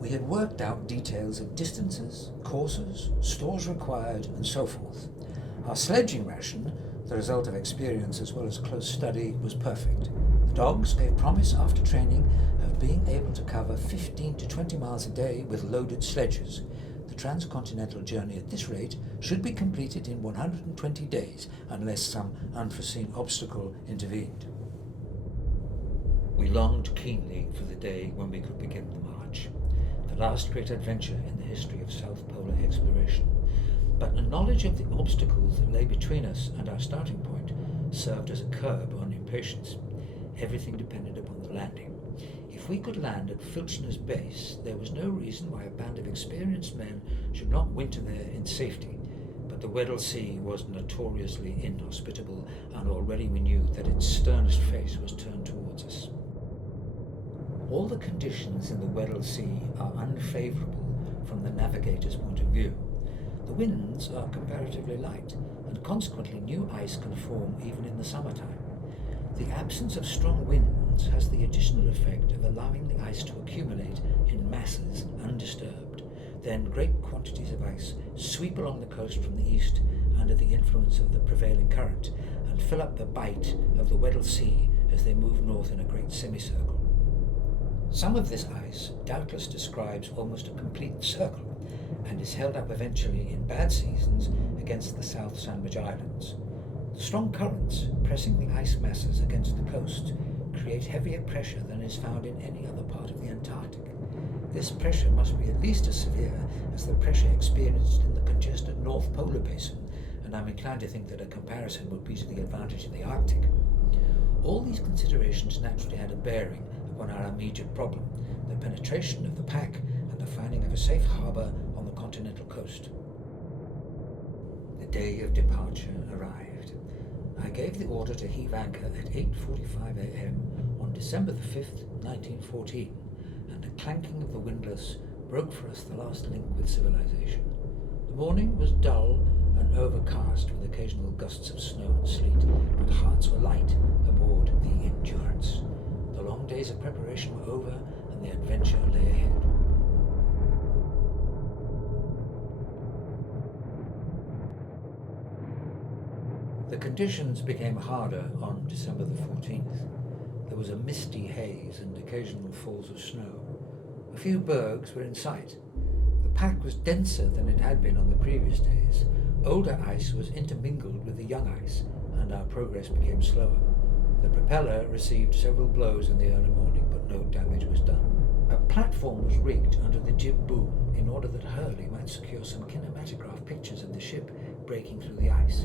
We had worked out details of distances, courses, stores required, and so forth. Our sledging ration, the result of experience as well as close study, was perfect. The dogs gave promise after training of being able to cover 15 to 20 miles a day with loaded sledges. The transcontinental journey at this rate should be completed in 120 days, unless some unforeseen obstacle intervened. We longed keenly for the day when we could begin the march, the last great adventure in the history of South Polar exploration. But a knowledge of the obstacles that lay between us and our starting point served as a curb on impatience. Everything depended upon the landing. If we could land at Filchner's base, there was no reason why a band of experienced men should not winter there in safety. But the Weddell Sea was notoriously inhospitable, and already we knew that its sternest face was turned towards us. All the conditions in the Weddell Sea are unfavourable from the navigator's point of view. The winds are comparatively light, and consequently new ice can form even in the summertime. The absence of strong winds has the additional effect of allowing the ice to accumulate in masses undisturbed. Then great quantities of ice sweep along the coast from the east under the influence of the prevailing current and fill up the bight of the Weddell Sea as they move north in a great semicircle. Some of this ice doubtless describes almost a complete circle and is held up eventually in bad seasons against the South Sandwich Islands. The strong currents pressing the ice masses against the coast create heavier pressure than is found in any other part of the Antarctic. This pressure must be at least as severe as the pressure experienced in the congested North Polar Basin, and I'm inclined to think that a comparison would be to the advantage of the Arctic. All these considerations naturally had a bearing upon our immediate problem, the penetration of the pack and the finding of a safe harbour on the continental coast. The day of departure arrived. I gave the order to heave anchor at 8:45 a.m. on December the 5th, 1914, and the clanking of the windlass broke for us the last link with civilization. The morning was dull and overcast with occasional gusts of snow and sleet, but hearts were light aboard the Endurance. The long days of preparation were over, and the adventure lay ahead. The conditions became harder on December the 14th. There was a misty haze and occasional falls of snow. A few bergs were in sight. The pack was denser than it had been on the previous days. Older ice was intermingled with the young ice, and our progress became slower. The propeller received several blows in the early morning, but no damage was done. A platform was rigged under the jib boom in order that Hurley might secure some kinematograph pictures of the ship breaking through the ice.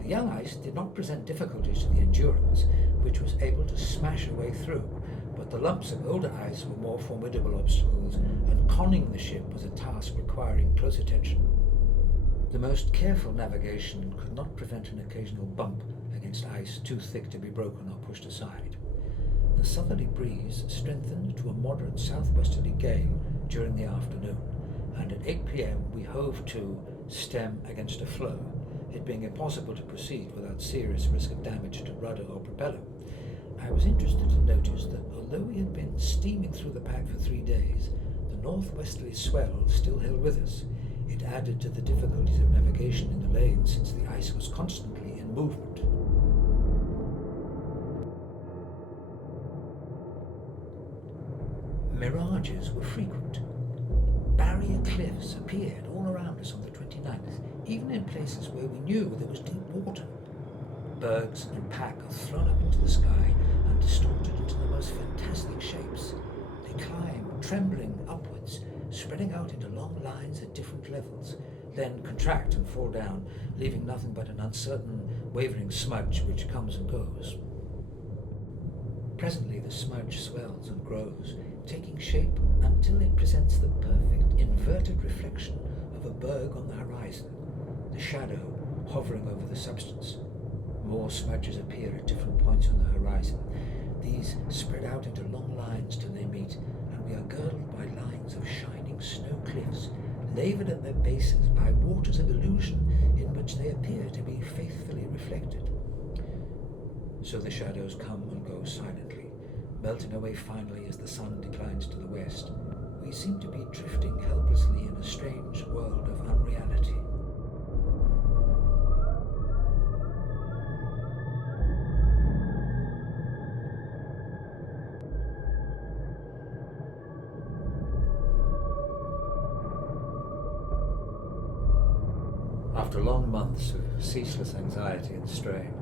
The young ice did not present difficulties to the Endurance, which was able to smash a way through, but the lumps of older ice were more formidable obstacles, and conning the ship was a task requiring close attention. The most careful navigation could not prevent an occasional bump against ice too thick to be broken or pushed aside. The southerly breeze strengthened to a moderate southwesterly gale during the afternoon, and at 8 p.m. we hove to stem against a floe, it being impossible to proceed without serious risk of damage to rudder or propeller. I was interested to notice that although we had been steaming through the pack for 3 days, the northwesterly swell still held with us. It added to the difficulties of navigation in the lane, since the ice was constantly in movement. Mirages were frequent. Barrier cliffs appeared all around us on the 29th, even in places where we knew there was deep water. Bergs and pack are thrown up into the sky and distorted into the most fantastic shapes. They climb, trembling upwards, spreading out into long lines at different levels, then contract and fall down, leaving nothing but an uncertain, wavering smudge which comes and goes. Presently the smudge swells and grows, taking shape until it presents the perfect inverted reflection of a berg on the horizon, the shadow hovering over the substance. More smudges appear at different points on the horizon. These spread out into long lines till they meet, and we are girdled by lines of shining snow cliffs, lavered at their bases by waters of illusion in which they appear to be faithfully reflected. So the shadows come and go silently, melting away finally as the sun declines to the west. We we seemed to be drifting helplessly in a strange world of unreality. After long months of ceaseless anxiety and strain,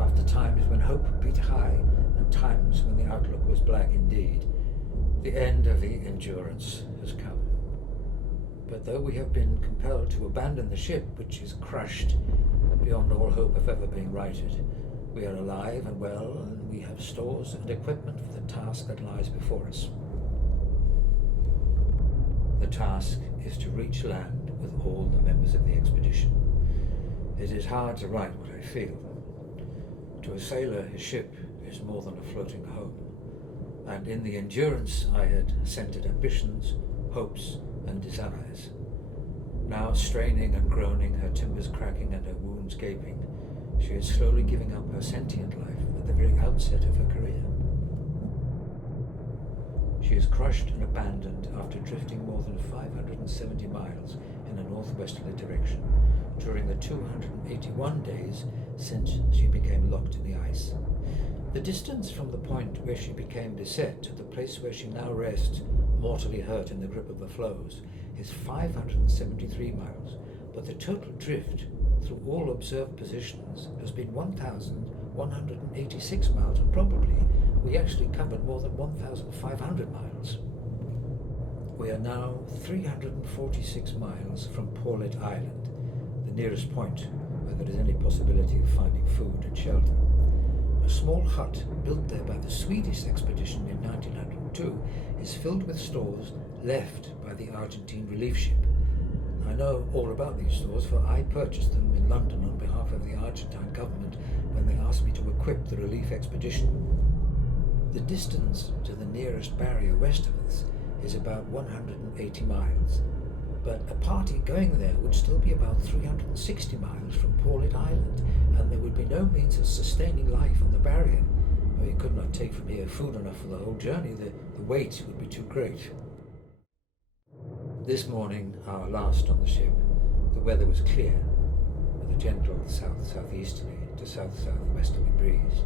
after times when hope beat high and times when the outlook was black indeed, the end of the endurance has come. But though we have been compelled to abandon the ship, which is crushed beyond all hope of ever being righted, we are alive and well, and we have stores and equipment for the task that lies before us. The task is to reach land with all the members of the expedition. It is hard to write what I feel. To a sailor, his ship is more than a floating home, and in the Endurance I had centered ambitions, hopes, and desires. Now straining and groaning, her timbers cracking and her wounds gaping, she is slowly giving up her sentient life at the very outset of her career. She is crushed and abandoned after drifting more than 570 miles in a northwesterly direction during the 281 days since she became locked in the ice. The distance from the point where she became beset to the place where she now rests, mortally hurt in the grip of the floes, is 573 miles, but the total drift through all observed positions has been 1,186 miles, and probably we actually covered more than 1,500 miles. We are now 346 miles from Paulet Island, the nearest point where there is any possibility of finding food and shelter. A small hut built there by the Swedish expedition in 1902 is filled with stores left by the Argentine relief ship. I know all about these stores, for I purchased them in London on behalf of the Argentine government when they asked me to equip the relief expedition. The distance to the nearest barrier west of us is about 180 miles, but a party going there would still be about 360 miles from Paulet Island, and there would be no means of sustaining life on the barrier. We could not take from here food enough for the whole journey. The weight would be too great. This morning, our last on the ship, the weather was clear, with a gentle south-southeasterly to south-southwesterly breeze.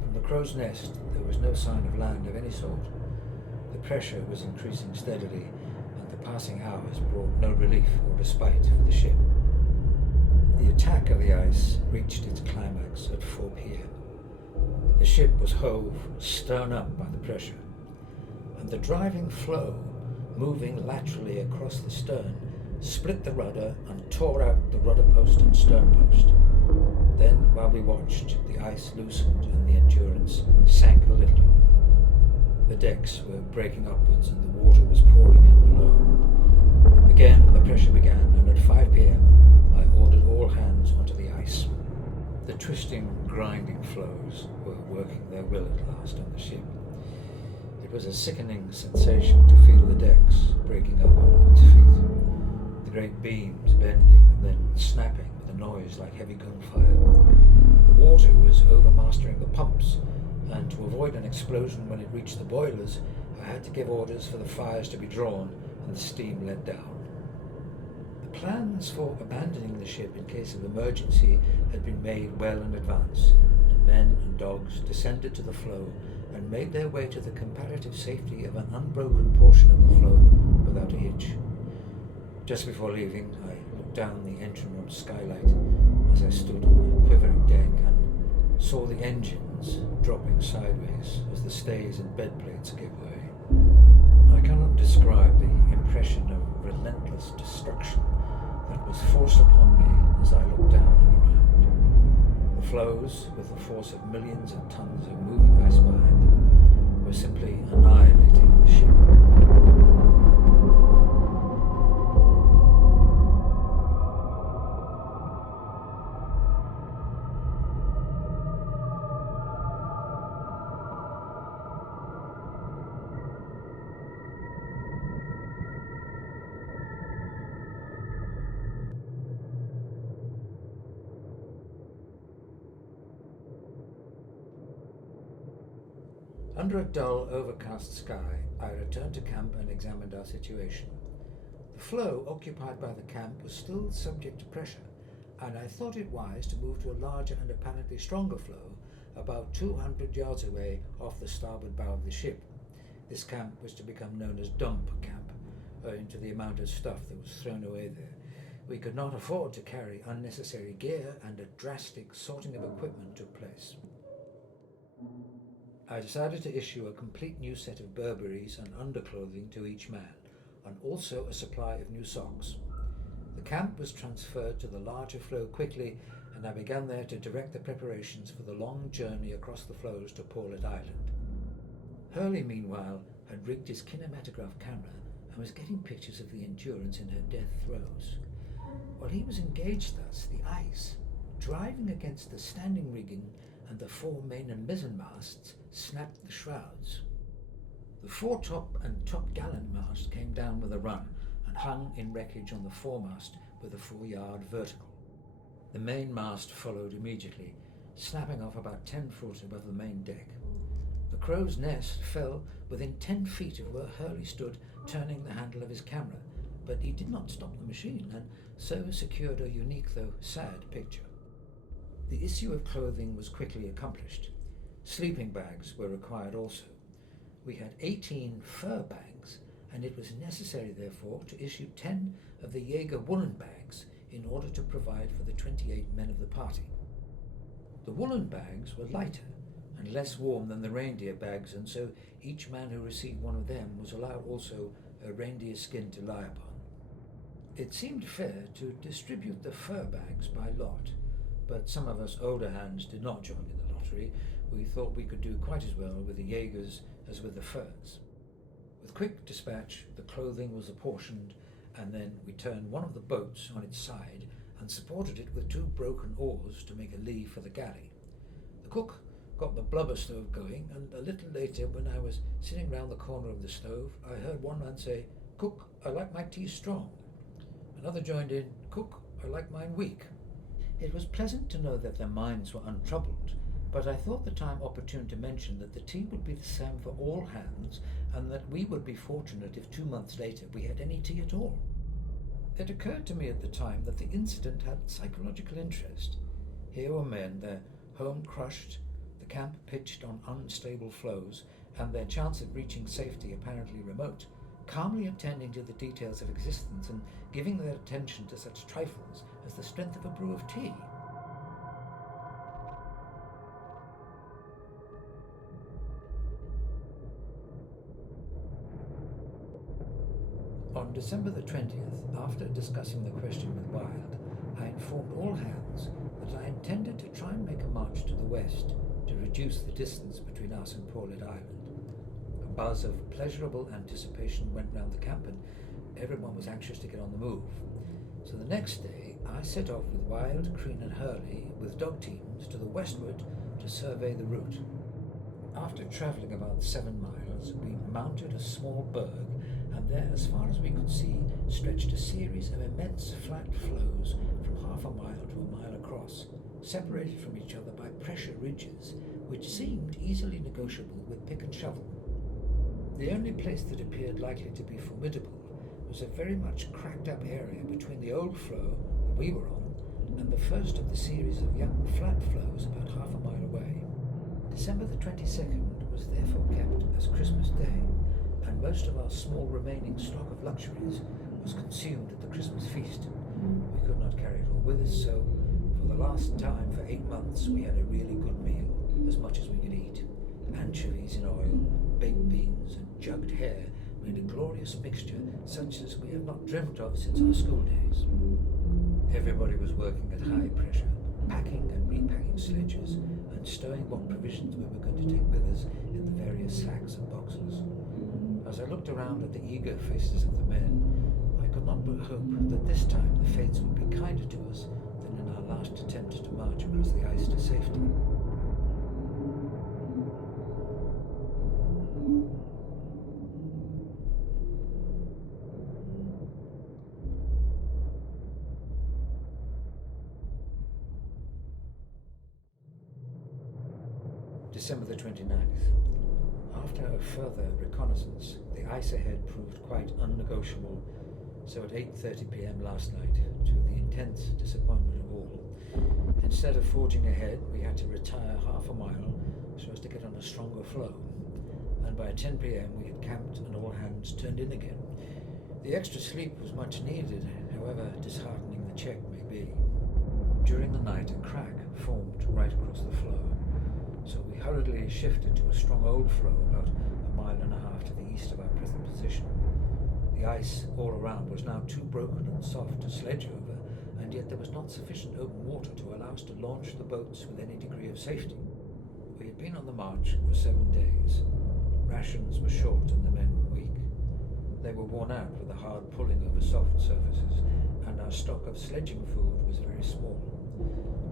From the crow's nest, there was no sign of land of any sort. The pressure was increasing steadily, and the passing hours brought no relief or respite for the ship. The attack of the ice reached its climax at 4 p.m. The ship was hove stern up by the pressure, and the driving floe, moving laterally across the stern, split the rudder and tore out the rudder post and stern post. Then, while we watched, the ice loosened and the Endurance sank a little. The decks were breaking upwards and the water was pouring in below. Again the pressure began, and at 5 p.m. I ordered all hands onto the ice. The twisting, grinding floes were working their will at last on the ship. It was a sickening sensation to feel the decks breaking up under one's feet, the great beams bending and then snapping with a noise like heavy gunfire. The water was overmastering the pumps, and to avoid an explosion when it reached the boilers, I had to give orders for the fires to be drawn and the steam let down. The plans for abandoning the ship in case of emergency had been made well in advance, and men and dogs descended to the floe and made their way to the comparative safety of an unbroken portion of the floe without a hitch. Just before leaving, I looked down the engine room skylight as I stood on the quivering deck and saw the engines dropping sideways as the stays and bed plates gave way. I cannot describe the impression of relentless destruction that was forced upon me as I looked down and around. The floes, with the force of millions of tons of moving ice behind them, were simply annihilating the ship. Under a dull, overcast sky, I returned to camp and examined our situation. The floe occupied by the camp was still subject to pressure, and I thought it wise to move to a larger and apparently stronger floe about 200 yards away off the starboard bow of the ship. This camp was to become known as Dump Camp, owing to the amount of stuff that was thrown away there. We could not afford to carry unnecessary gear, and a drastic sorting of equipment took place. I decided to issue a complete new set of Burberrys and underclothing to each man, and also a supply of new socks. The camp was transferred to the larger floe quickly, and I began there to direct the preparations for the long journey across the floes to Paulet Island. Hurley, meanwhile, had rigged his kinematograph camera and was getting pictures of the Endurance in her death throes. While he was engaged thus, the ice, driving against the standing rigging and the fore main and mizzen masts, snapped the shrouds. The foretop and top-gallant mast came down with a run and hung in wreckage on the foremast with a 4-yard vertical. The main mast followed immediately, snapping off about 10 foot above the main deck. The crow's nest fell within 10 feet of where Hurley stood turning the handle of his camera, but he did not stop the machine, and so secured a unique though sad picture. The issue of clothing was quickly accomplished. Sleeping bags were required also. We had 18 fur bags, and it was necessary therefore to issue 10 of the Jaeger woolen bags in order to provide for the 28 men of the party. The woolen bags were lighter and less warm than the reindeer bags, and so each man who received one of them was allowed also a reindeer skin to lie upon. It seemed fair to distribute the fur bags by lot, but some of us older hands did not join in the lottery. We thought we could do quite as well with the Jaegers as with the furs. With quick dispatch, the clothing was apportioned, and then we turned one of the boats on its side and supported it with 2 broken oars to make a lee for the galley. The cook got the blubber stove going, and a little later, when I was sitting round the corner of the stove, I heard one man say, "Cook, I like my tea strong." Another joined in, "Cook, I like mine weak." It was pleasant to know that their minds were untroubled, but I thought the time opportune to mention that the tea would be the same for all hands, and that we would be fortunate if 2 months later we had any tea at all. It occurred to me at the time that the incident had psychological interest. Here were men, their home crushed, the camp pitched on unstable floes, and their chance of reaching safety apparently remote, calmly attending to the details of existence and giving their attention to such trifles as the strength of a brew of tea. On December the 20th, after discussing the question with Wild, I informed all hands that I intended to try and make a march to the west to reduce the distance between us and Paulet Island. A buzz of pleasurable anticipation went round the camp, and everyone was anxious to get on the move. So the next day I set off with Wild, Crean and Hurley with dog teams to the westward to survey the route. After travelling about 7 miles, we mounted a small berg, and there, as far as we could see, stretched a series of immense flat floes from half a mile to a mile across, separated from each other by pressure ridges, which seemed easily negotiable with pick and shovel. The only place that appeared likely to be formidable was a very much cracked-up area between the old floe that we were on and the first of the series of young flat floes about half a mile away. December the 22nd was therefore kept as Christmas Day, and most of our small remaining stock of luxuries was consumed at the Christmas feast. We could not carry it all with us, so for the last time for 8 months we had a really good meal, as much as we could eat. Anchovies in oil, baked beans and jugged hare made a glorious mixture such as we have not dreamt of since our school days. Everybody was working at high pressure, packing and repacking sledges and stowing what provisions we were going to take with us in the various sacks and boxes. As I looked around at the eager faces of the men, I could not but hope that this time the fates would be kinder to us than in our last attempt to march across the ice to safety. December the 29th. After a further reconnaissance, the ice ahead proved quite unnegotiable, so at 8:30 p.m. last night, to the intense disappointment of all, instead of forging ahead, we had to retire half a mile so as to get on a stronger flow, and by 10 p.m. we had camped and all hands turned in again. The extra sleep was much needed, however disheartening the check may be. During the night, a crack formed right across the flow, so we hurriedly shifted to a strong old flow about a mile and a half to the east of our present position. The ice all around was now too broken and soft to sledge over, and yet there was not sufficient open water to allow us to launch the boats with any degree of safety. We had been on the march for 7 days. Rations were short and the men were weak. They were worn out with the hard pulling over soft surfaces, and our stock of sledging food was very small.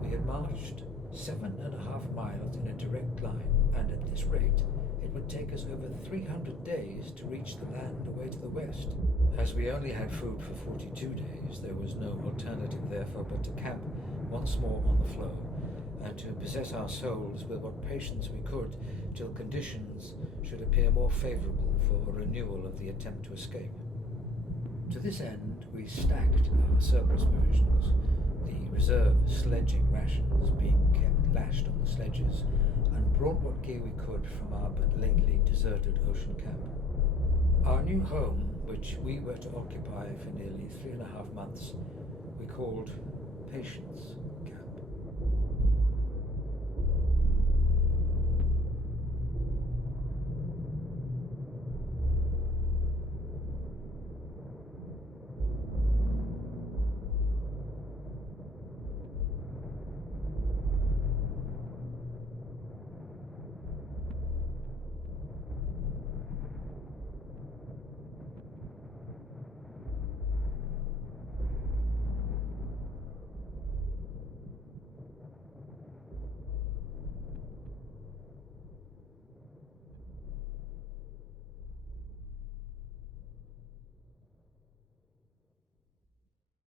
We had marched 7.5 miles in a direct line, and at this rate it would take us over 300 days to reach the land away to the west. As we only had food for 42 days, there was no alternative therefore but to camp once more on the floe, and to possess our souls with what patience we could till conditions should appear more favourable for a renewal of the attempt to escape. To this end we stacked our surplus provisions, the reserve sledging rations being kept lashed on the sledges, and brought what gear we could from our but lately deserted ocean camp. Our new home, which we were to occupy for nearly 3.5 months, we called Patience.